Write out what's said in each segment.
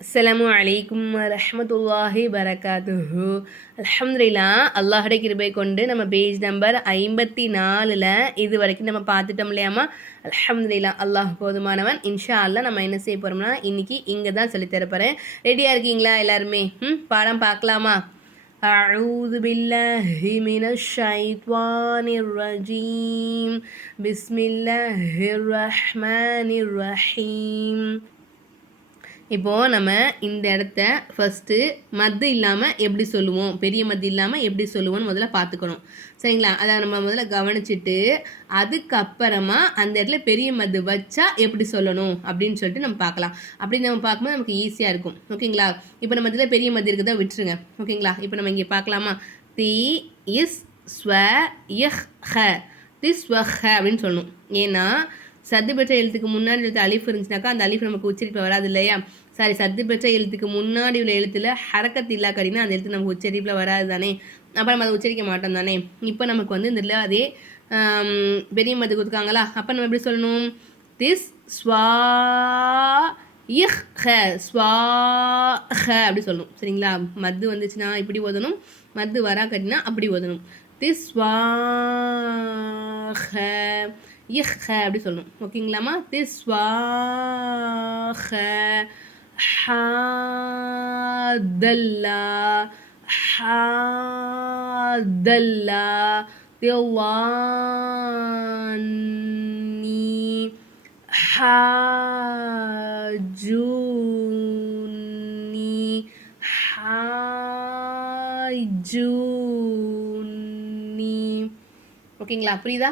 அஸ்ஸலாமு அலைக்கும் வரஹ்மத்துல்லாஹி வரகாத்துஹு அல்ஹம்துலில்லா அல்லாஹுடைய கிருபை கொண்டு நம்ம பேஜ் நம்பர் ஐம்பத்தி நாலில் இது வரைக்கும் நம்ம பார்த்துட்டோம் இல்லையாமா அல்ஹம்துலில்லா அல்லாஹ் போதுமானவன் இன்ஷா அல்லாஹ் நம்ம என்ன செய்ய போகிறோம்னா இன்னைக்கு இங்கே தான் சொல்லித் தரப்போகிறேன் ரெடியாக இருக்கீங்களா எல்லாருமே ம் பாடம் பார்க்கலாமா أعوذ بالله من الشيطان الرجيم بسم الله الرحمن الرحيم இப்போது நம்ம இந்த இடத்த ஃபஸ்ட்டு மது இல்லாமல் எப்படி சொல்லுவோம்? பெரிய மது இல்லாமல் எப்படி சொல்லுவோம்னு முதல்ல பார்த்துக்கணும். சரிங்களா? அதை நம்ம முதல்ல கவனிச்சுட்டு அதுக்கப்புறமா அந்த இடத்துல பெரிய மது வச்சா எப்படி சொல்லணும்? அப்படின்னு சொல்லிட்டு நம்ம பார்க்கலாம். அப்படி நம்ம பார்க்கும்போது நமக்கு ஈஸியாக இருக்கும். ஓகேங்களா? இப்போ நம்ம இதில் பெரிய மது இருக்குதா விட்டுருங்க. ஓகேங்களா? இப்போ நம்ம இங்கே பார்க்கலாமா? தி இஸ் ஸ்வ இஹ் ஹ தி ஸ்வஹ அப்படின்னு சொல்லணும். ஏன்னா சத்து பெற்ற எழுத்துக்கு முன்னாடி எழுத்து அலிஃப் இருந்துச்சுனாக்கா அந்த அலிஃப் நமக்கு உச்சரிப்பு வராது இல்லையா? சாரி சத்து பெற்ற எழுத்துக்கு முன்னாடி உள்ள எழுத்துல ஹரக்கத் இல்லா கடினா அந்த எழுத்து நமக்கு உச்சரிப்பில் வராது தானே? அப்போ நம்ம அதை உச்சரிக்க மாட்டோம் தானே? இப்போ நமக்கு வந்து இந்த அதே பெரிய மது கொடுத்துருக்காங்களா? அப்போ நம்ம எப்படி சொல்லணும்? திஸ் ஸ்வா இஹ் ஹ ஸ்வா ஹ அப்படி சொல்லணும். சரிங்களா? மது வந்துச்சுன்னா இப்படி ஓதணும். மது வரா கட்டினா அப்படி ஓதணும். திஸ் ஸ்வா ஹ. இஹ் அப்படி சொல்லணும் ஓகேங்களாம்மா திஸ் ஸ்வா ஹ ஹாதல்லா திவானி ஹாஜூனி ஹாஜூனி ஓகேங்களா புரியுதா?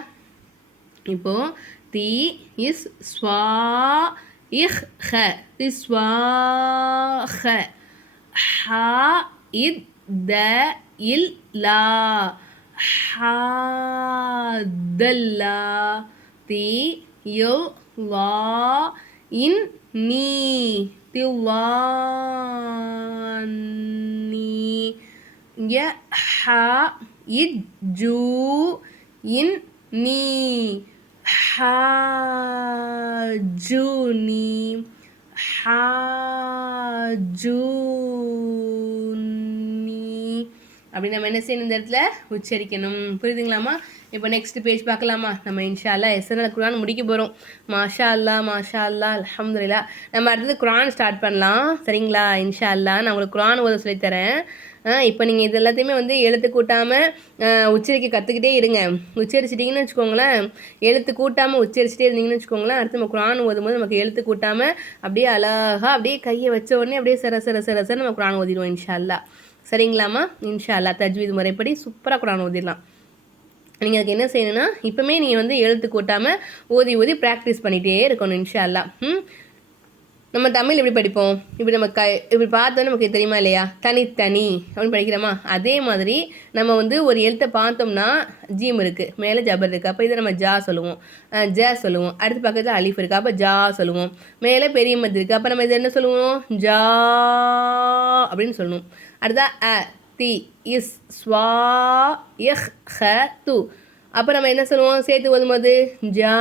இப்போது தி இஸ் ஸ்வா இஹ் ஹ. தி ஸ்வா ஹ. ஹா இத் த இல் லா. ஹாதல்லா தி யோ வா இன் நீ. திவானி இங்கே ஹ இத் ஜூ இன் நீ ஹாஜூனி ஹாஜூனி. அப்படி நம்ம என்ன செய்யணும் இந்த இடத்துல? உச்சரிக்கணும். புரியுதுங்களாமா இப்போ நெக்ஸ்ட் பேஜ் பார்க்கலாமா? நம்ம இன்ஷா அல்லா எஸ்என்எல் குரான் முடிக்க போகிறோம் மாஷா அல்லா மாஷா அல்லா அலமதுல்லா நம்ம அடுத்தது குரான் ஸ்டார்ட் பண்ணலாம். சரிங்களா? இன்ஷா அல்லா நான் உங்களுக்கு குரான் ஓத சொல்லித்தரேன். இப்போ நீங்கள் இது எல்லாத்தையுமே வந்து எழுத்து கூட்டாமல் உச்சரிக்க கற்றுக்கிட்டே இருங்க. உச்சரிச்சிட்டிங்கன்னு வச்சுக்கோங்களேன் எழுத்து கூட்டாமல் உச்சரிச்சிட்டே இருந்தீங்கன்னு வச்சுக்கோங்களேன் அடுத்து நம்ம குரான் ஓதும்போது நமக்கு எழுத்து கூட்டாமல் அப்படியே அழகாக அப்படியே கையை வச்ச உடனே அப்படியே சர சர சர சர நம்ம குரான் ஓதிடுவோம் இன்ஷால்லா சரிங்களாம்மா? இன்ஷா தஜ்வீது முறைப்படி சூப்பராக குரான் ஓதிடலாம். நீங்கள் அதுக்கு என்ன செய்யணும்னா இப்போமே நீங்கள் வந்து எழுத்து கூட்டாமல் ஓதி ஓதி ப்ராக்டிஸ் பண்ணிகிட்டே இருக்கணும் இன்ஷால்லா ம்? நம்ம தமிழ் எப்படி படிப்போம்? இப்படி நம்ம க இப்படி பார்த்தோம் நமக்கு தெரியுமா இல்லையா? தனித்தனி அப்படின்னு படிக்கிறோமா? அதே மாதிரி நம்ம வந்து ஒரு எழுத்தை பார்த்தோம்னா ஜீம் இருக்குது மேலே ஜபர் இருக்குது அப்போ இதை நம்ம ஜா சொல்லுவோம். ஜ சொல்லுவோம். அடுத்த பக்கத்தில் அலிஃப் இருக்குது அப்போ ஜா சொல்லுவோம். மேலே பெரிய மது இருக்குது அப்போ நம்ம இதை என்ன சொல்லுவோம்? ஜா அப்படின்னு சொல்லணும். அடுத்தா அ தி இஸ் ஸ்வா எஹ் ஹ து. அப்போ நம்ம என்ன சொல்லுவோம்? சேர்த்து போதும்போது ஜா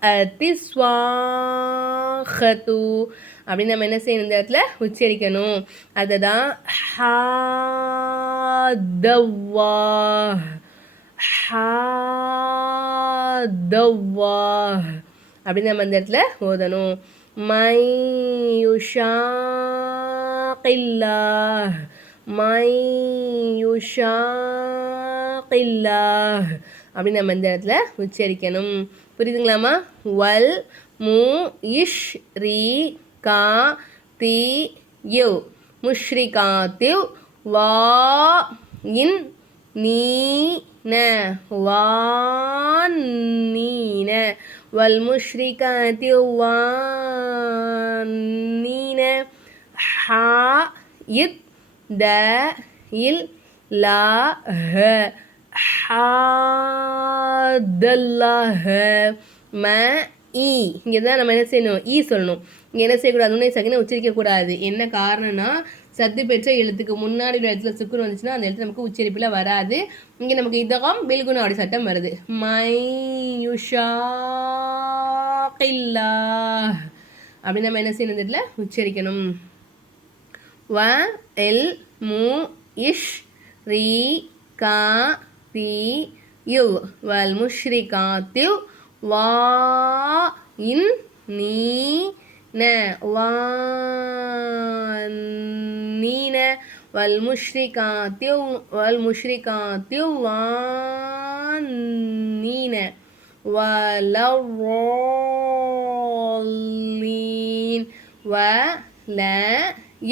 அதி ஸ்வாஹத்து அப்படின்னு நம்ம என்ன செய்யணும் இந்த இடத்துல? உச்சரிக்கணும். அதுதான் ஹாதவா ஹாதவா அப்படின்னு நம்ம இந்த இடத்துல ஓதணும். மையுஷாகில்லா மையுஷாகில்லா அப்படின்னு நம்ம இந்த இடத்துல உச்சரிக்கணும். புரியுதுங்களாம்மா? வல் மு இஷ் ரீ கா தி யு. முஷ்ரிகாத்திவ் வா இன் நீ ந. வா நீன வல் முஷ்ரிகாத்திவ் வா நீன ஹா இத் த இல் லா ஹ. ஹாதல்லாஹ ம ஈ இங்கே தான் நம்ம என்ன செய்யணும்? ஈ சொல்லணும். இங்கே என்ன செய்யக்கூடாது? உன்னை சகின உச்சரிக்கக்கூடாது. என்ன காரணம்னா சத்து பெற்ற எழுத்துக்கு முன்னாடி உள்ள இடத்துல சுக்குன் வந்துச்சுன்னா அந்த இடத்துல நமக்கு உச்சரிப்பில் வராது. இங்கே நமக்கு இதகம் பில்குணம் அப்படி சட்டம் வருது. மை யுஷா அப்படி நம்ம என்ன செய்யணும் இடத்துல? உச்சரிக்கணும். வ எல் மு இஷ் ரீ கா தி இவ் வல் முஷ்ரிகாத்திவ் வா இன் நீ ந. வா நீன வல் முஷ்ரிகாத்திவ் வல் முஷ்ரிகாத்திவ் வா நீன வலீன் வல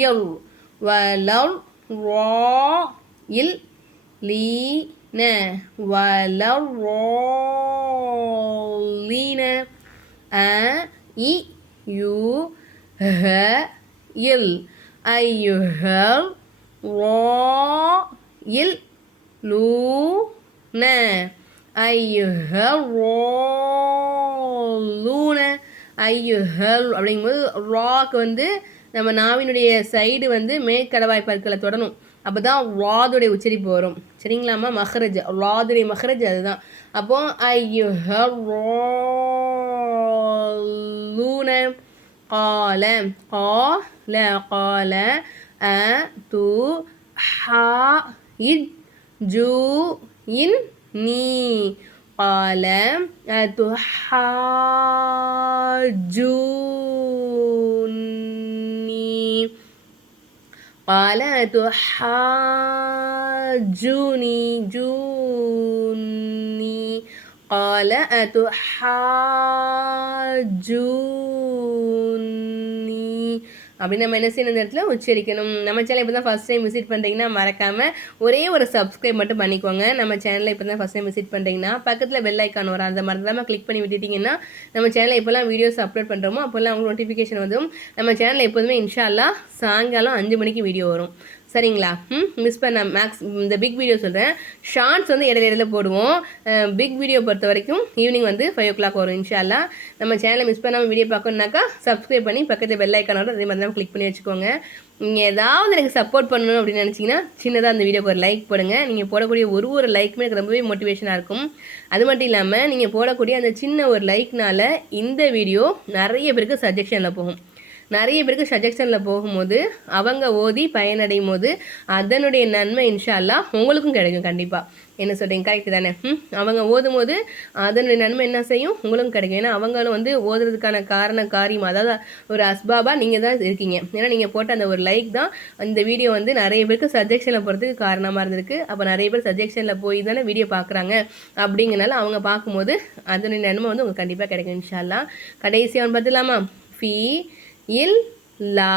எவ் வலவ் ரா இல் லீ வலீன அ இ யு ஹ இல். ஐயுஹல் இல். லூ ந ஐயுஹல் லூன ஐயுஹல் அப்படிங்கும்போது ராக்கு வந்து நம்ம நாவினுடைய சைடு வந்து மேற்கடவாய் பற்களை தொடணும். அப்போ தான் ராதுடைய உச்சரிப்பு வரும் சரிங்களாம்மா மஹரஜ் ராதுடைய மஹரஜ் அதுதான் அப்போ ஐயுஹலூன قال قال قال أ تو ح إد جو إن ني قال أتحاجوني قال أتحاجوني جوني. قال أتحاجوني அப்படின்னு நம்ம என்ன செய்யணும் இந்த இடத்துல உச்சரிக்கணும். நம்ம சேனல் இப்போ தான் ஃபஸ்ட் டைம் விசிட் பண்ணுறீங்கன்னா மறக்காமல் ஒரே ஒரு சப்ஸ்கிரைப் மட்டும் பண்ணிக்கோங்க. நம்ம சேனலில் இப்போ தான் ஃபஸ்ட் டைம் விசிட் பண்ணுறீங்கன்னா பக்கத்தில் பெல் ஐக்கான் வரும். அந்த மறந்தாமல் கிளிக் பண்ணி விட்டுட்டிங்கன்னா நம்ம சேனலில் எப்போல்லாம் வீடியோஸ் அப்லோட் பண்ணுறோமோ அப்போல்லாம் உங்களுக்கு நோட்டிஃபிகேஷன் வரும் நம்ம சேனலில் எப்போதுமே இன்ஷால்லா சாயங்காலம் அஞ்சு மணிக்கு வீடியோ வரும். சரிங்களா? ம் மிஸ் பண்ண மேக்ஸ் இந்த பிக் வீடியோ சொல்கிறேன் ஷார்ட்ஸ் வந்து இடையில இடையில போடுவோம். பிக் வீடியோ பொறுத்த வரைக்கும் ஈவினிங் வந்து ஃபைவ் ஓ கிளாக் வரும் இன்ஷால்லா நம்ம சேனலை மிஸ் பண்ணாமல் வீடியோ பார்க்கணுன்னாக்கா சப்ஸ்கிரைப் பண்ணி பக்கத்து பெல் ஐக்கானோட அதே மாதிரி தான் கிளிக் பண்ணி வச்சுக்கோங்க. நீங்கள் ஏதாவது எனக்கு சப்போர்ட் பண்ணணும் அப்படின்னு நினச்சிங்கன்னா சின்னதாக அந்த வீடியோக்கு ஒரு லைக் போடுங்க. நீங்கள் போடக்கூடிய ஒரு ஒரு லைக்குமே எனக்கு ரொம்பவே மோட்டிவேஷனாக இருக்கும். அது மட்டும் இல்லாமல் நீங்கள் போடக்கூடிய அந்த சின்ன ஒரு லைக்னால இந்த வீடியோ நிறைய பேருக்கு சஜஷனில் போகும். நிறைய பேருக்கு சஜெக்ஷனில் போகும்போது அவங்க ஓதி பயனடையும் போது அதனுடைய நன்மை இன்ஷால்லா உங்களுக்கும் கிடைக்கும் கண்டிப்பாக என்ன சொல்கிறீங்க கரெக்டு தானே? ம்? அவங்க ஓதும் போது அதனுடைய நன்மை என்ன செய்யும்? உங்களுக்கும் கிடைக்கும். ஏன்னா அவங்களும் வந்து ஓதுறதுக்கான காரண காரியம் அதாவது ஒரு அஸ்பாபாக நீங்கள் தான் இருக்கீங்க. ஏன்னா நீங்கள் போட்ட அந்த ஒரு லைக் தான் அந்த வீடியோ வந்து நிறைய பேருக்கு சஜெக்ஷனில் போகிறதுக்கு காரணமாக இருந்திருக்கு. அப்போ நிறைய பேர் சஜெக்ஷனில் போய் தானே வீடியோ பார்க்குறாங்க அப்படிங்கிறனால அவங்க பார்க்கும்போது அதனுடைய நன்மை வந்து உங்களுக்கு கண்டிப்பாக கிடைக்கும் இன்ஷால்லா கடைசியாக பார்த்துலாமா ஃபீ இல் லா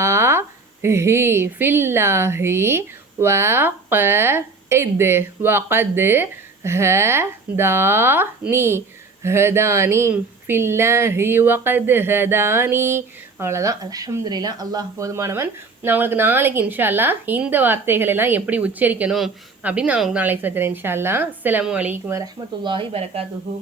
ஹி ஃபில்லாஹி வ க இது வகது ஹ தா ஹதானி ஹதானி ஃபில்லாஹி வகது ஹதானி. அவ்வளோதான் அலமதுல்லா அல்லாஹ் போதுமானவன். நான் உங்களுக்கு நாளைக்கு இன்ஷால்லா இந்த வார்த்தைகள் எல்லாம் எப்படி உச்சரிக்கணும் அப்படின்னு நான் உங்களுக்கு நாளைக்கு சொல்கிறேன் இன்ஷால்லா அலாம் வலைக்கம் வரமத்துல்லாஹி வரகாத்துஹூ